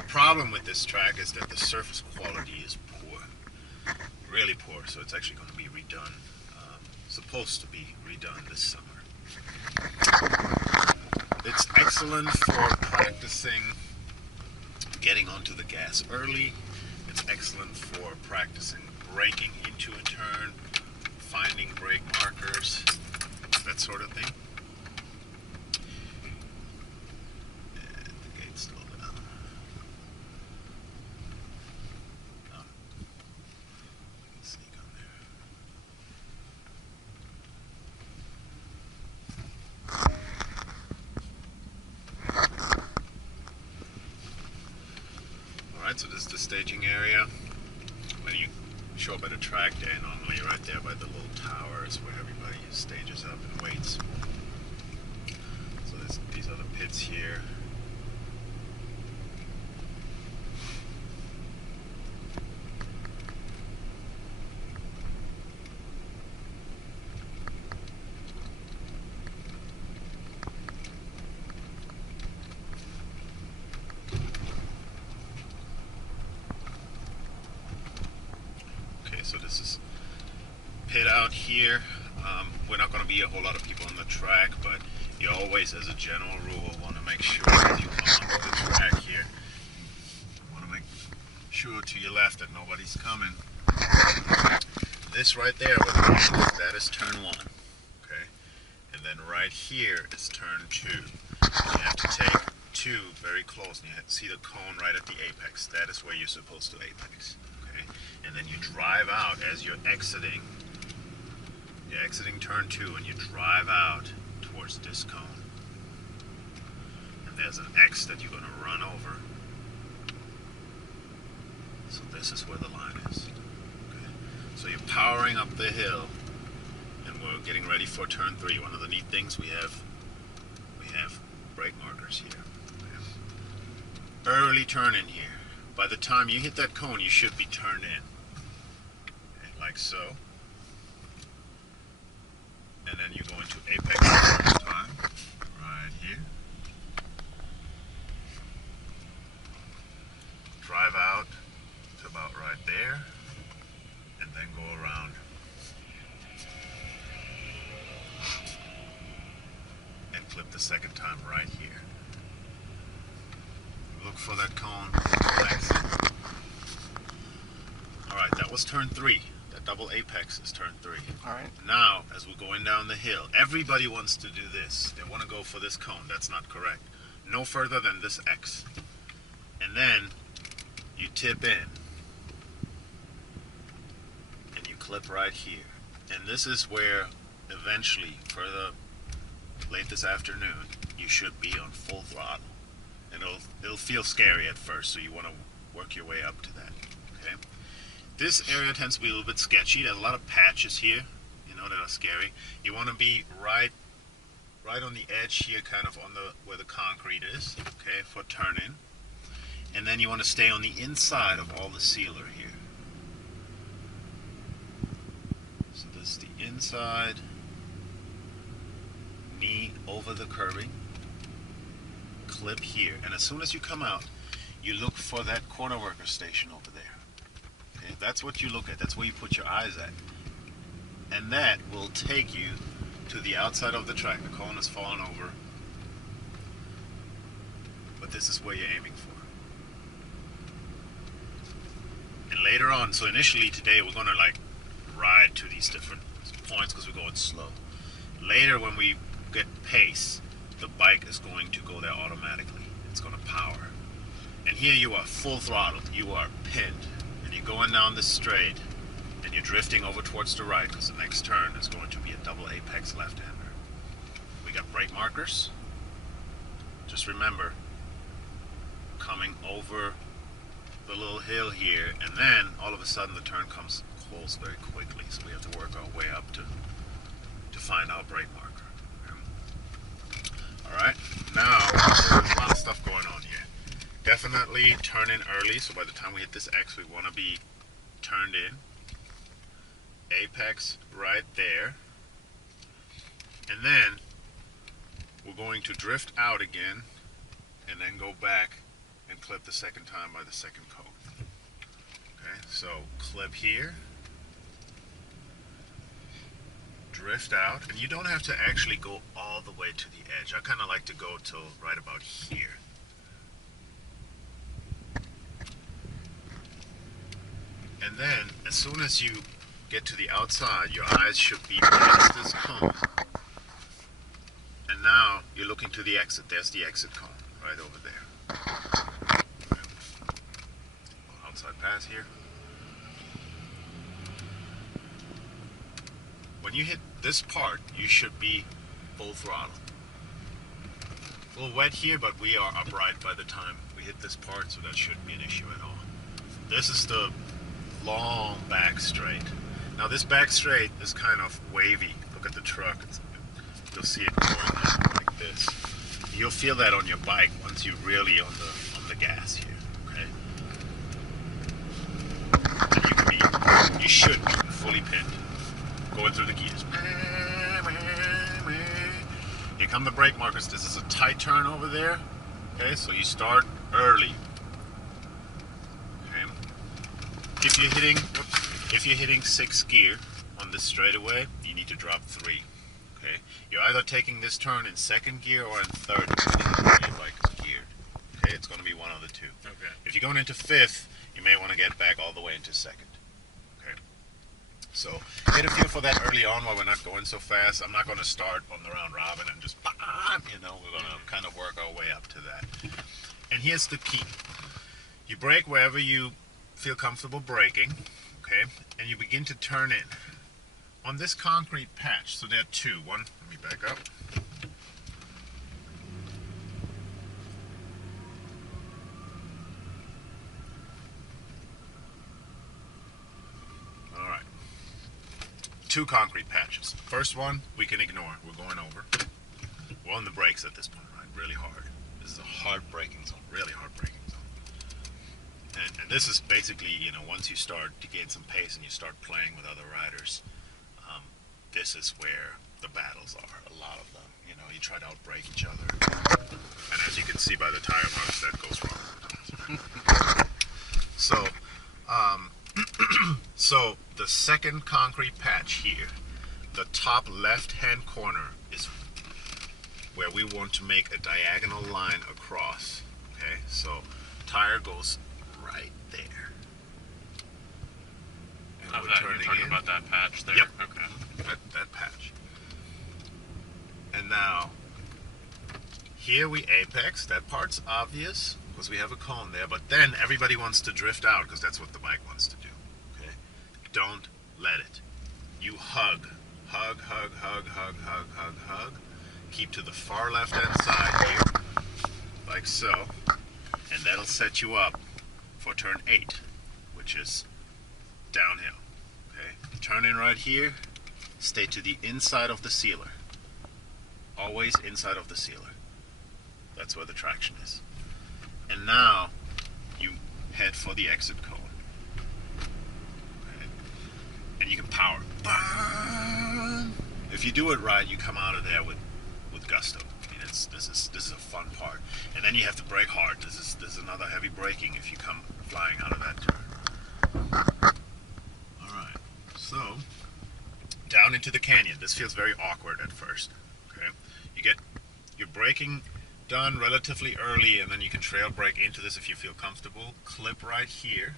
The problem with this track is that the surface quality is poor, really poor, so it's actually going to be redone, supposed to be redone this summer. It's excellent for practicing getting onto the gas early. It's excellent for practicing braking into a turn, finding brake markers, that sort of thing. And the gate's still down. Oh, I can sneak on there. Alright, so this is the staging area. When you show up at a track day, normally right there by the little towers where everybody stages up and waits. So these are the pits here. So this is pit out here. We're not going to be a whole lot of people on the track, but you always, as a general rule, want to make sure as you come onto the track here, you want to make sure to your left that nobody's coming. This right there, that is turn 1, okay? And then right here is turn 2. You have to take 2 very close, and you have to see the cone right at the apex. That is where you're supposed to apex. And then you drive out as you're exiting. You're exiting turn 2 and you drive out towards this cone. And there's an X that you're going to run over. So this is where the line is. Okay. So you're powering up the hill and we're getting ready for turn 3. One of the neat things we have brake markers here. Okay. Early turn in here. By the time you hit that cone, you should be turned in. Okay, like so. And then you go into apex the first time, right here. Drive out to about right there, and then go around. And clip the second time right here. Look for that cone. Exit. Alright, that was turn 3. That double apex is turn 3. Alright. Now, as we're going down the hill, everybody wants to do this. They want to go for this cone. That's not correct. No further than this X. And then you tip in. And you clip right here. And this is where eventually, further late this afternoon, you should be on full throttle. And it'll feel scary at first, so you want to work your way up to that. Okay. This area tends to be a little bit sketchy. There's a lot of patches here, that are scary. You want to be right on the edge here, kind of on where the concrete is, okay, for turning. And then you want to stay on the inside of all the sealer here. So this is the inside, knee over the curbing. Clip here, and as soon as you come out, you look for that corner worker station over there. Okay, that's what you look at. That's where you put your eyes at, and that will take you to the outside of the track. The cone has fallen over, but this is where you're aiming for. And later on, so initially today we're gonna ride to these different points because we're going slow. Later, when we get pace, the bike is going to go there automatically. It's going to power. And here you are full throttle. You are pinned. And you're going down this straight and you're drifting over towards the right because the next turn is going to be a double apex left-hander. We got brake markers. Just remember, coming over the little hill here, and then all of a sudden the turn comes close very quickly. So we have to work our way up to find our brake marker. Alright, now there's a lot of stuff going on here. Definitely turn in early, so by the time we hit this X, we want to be turned in. Apex right there. And then we're going to drift out again, and then go back and clip the second time by the second cone. Okay, so clip here, drift out, and you don't have to actually go all the way to the edge. I kind of like to go till right about here. And then, as soon as you get to the outside, your eyes should be past this cone. And now you're looking to the exit. There's the exit cone right over there. Okay. Outside pass here. When you hit this part, you should be full throttle. A little wet here, but we are upright by the time we hit this part, so that shouldn't be an issue at all. This is the long back straight. Now this back straight is kind of wavy. Look at the truck. You'll see it going like this. You'll feel that on your bike once you're really on the gas here. Okay. And you should be fully pinned. Going through the gears. Here come the brake markers. This is a tight turn over there. Okay, so you start early. Okay. If you're hitting 6th gear on this straightaway, you need to drop 3. Okay. You're either taking this turn in 2nd gear or in 3rd gear when your bike is geared. Okay, it's going to be one of the two. Okay. If you're going into 5th, you may want to get back all the way into 2nd. So get a feel for that early on while we're not going so fast. I'm not going to start on the round robin and just, we're going to kind of work our way up to that. And here's the key. You brake wherever you feel comfortable braking, okay? And you begin to turn in. On this concrete patch, so there are two. One, let me back up. Two concrete patches. First one we can ignore. We're going over. We're on the brakes at this point, right? Really hard. This is a hard braking zone. Really hard braking zone. And this is basically, once you start to gain some pace and you start playing with other riders, this is where the battles are. A lot of them. You try to outbrake each other. And as you can see by the tire marks, that goes wrong. So the second concrete patch here, the top left-hand corner is where we want to make a diagonal line across. Okay, so tire goes right there. And we're turning you're talking about that patch there? Yep. Okay. That patch. And now, here we apex. That part's obvious because we have a cone there, but then everybody wants to drift out because that's what the bike wants to do. Don't let it. You hug. Hug, hug, hug, hug, hug, hug, hug. Keep to the far left-hand side here, like so. And that'll set you up for turn 8, which is downhill. Okay? Turn in right here. Stay to the inside of the sealer. Always inside of the sealer. That's where the traction is. And now, you head for the exit cone. And you can power. If you do it right, you come out of there with gusto. I mean, this is a fun part. And then you have to brake hard. This is another heavy braking if you come flying out of that turn. All right. So down into the canyon. This feels very awkward at first. Okay. You get your braking done relatively early, and then you can trail brake into this if you feel comfortable. Clip right here,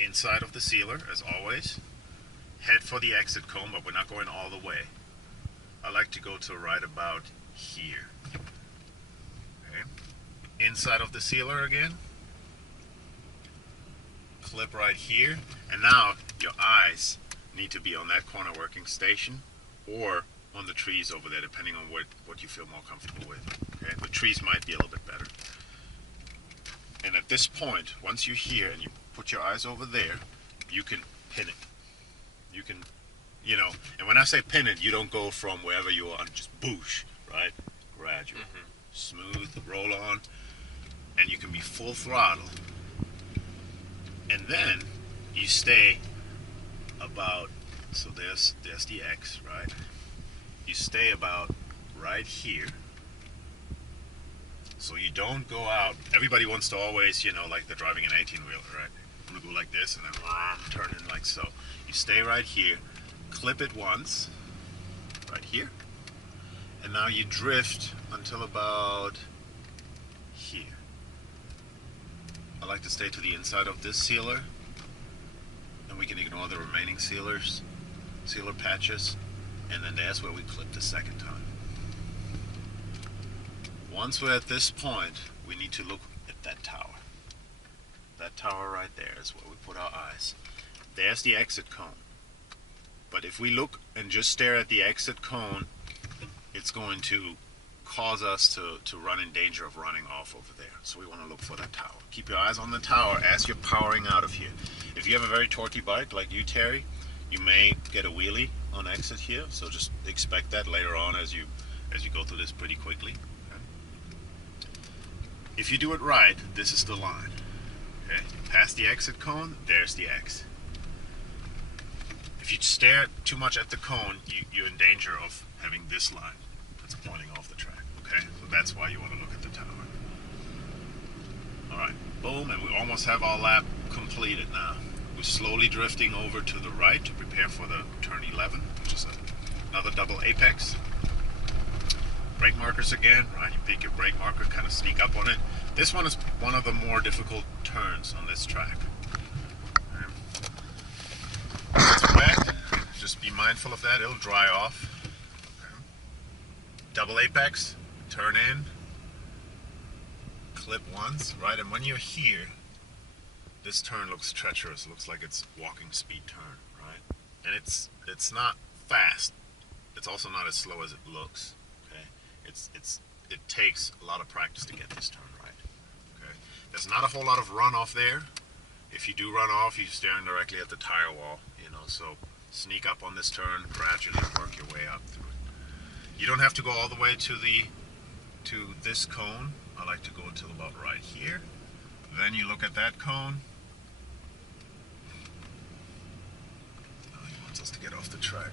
inside of the sealer, as always. Head for the exit cone, but we're not going all the way. I like to go to right about here. Okay. Inside of the sealer again. Clip right here. And now your eyes need to be on that corner working station or on the trees over there, depending on what you feel more comfortable with. Okay. The trees might be a little bit better. And at this point, once you're here and you put your eyes over there, you can pin it. You can, and when I say pin it, you don't go from wherever you are and just boosh, right? Gradual, smooth, roll on, and you can be full throttle. And then you stay about, so there's the X, right? You stay about right here. So you don't go out. Everybody wants to always, you know, like they're driving an 18-wheeler, right? I'm gonna go like this and then turn in like so. You stay right here, clip it once, right here, and now you drift until about here. I like to stay to the inside of this sealer, and we can ignore the remaining sealer patches, and then that's where we clip the second time. Once we're at this point, we need to look at that tower. That tower right there is where we put our eyes. There's the exit cone. But if we look and just stare at the exit cone, it's going to cause us to run in danger of running off over there. So we want to look for that tower. Keep your eyes on the tower as you're powering out of here. If you have a very torquey bike like you, Terry, you may get a wheelie on exit here. So just expect that later on as you go through this pretty quickly. If you do it right, this is the line. Okay, past the exit cone, there's the X. If you stare too much at the cone, you're in danger of having this line that's pointing off the track. Okay, so that's why you want to look at the tower. All right, boom, and we almost have our lap completed now. We're slowly drifting over to the right to prepare for the turn 11, which is another double apex. Brake markers again, right? You pick your brake marker, kind of sneak up on it. This one is one of the more difficult turns on this track. It's wet, just be mindful of that, it'll dry off. Double apex, turn in, clip once, right? And when you're here, this turn looks treacherous, looks like it's walking speed turn, right? And it's not fast, it's also not as slow as it looks. It takes a lot of practice to get this turn right. Okay, there's not a whole lot of runoff there. If you do run off, you're staring directly at the tire wall. You know, so sneak up on this turn, gradually work your way up through it. You don't have to go all the way to this cone. I like to go until about right here. Then you look at that cone. Oh, he wants us to get off the track.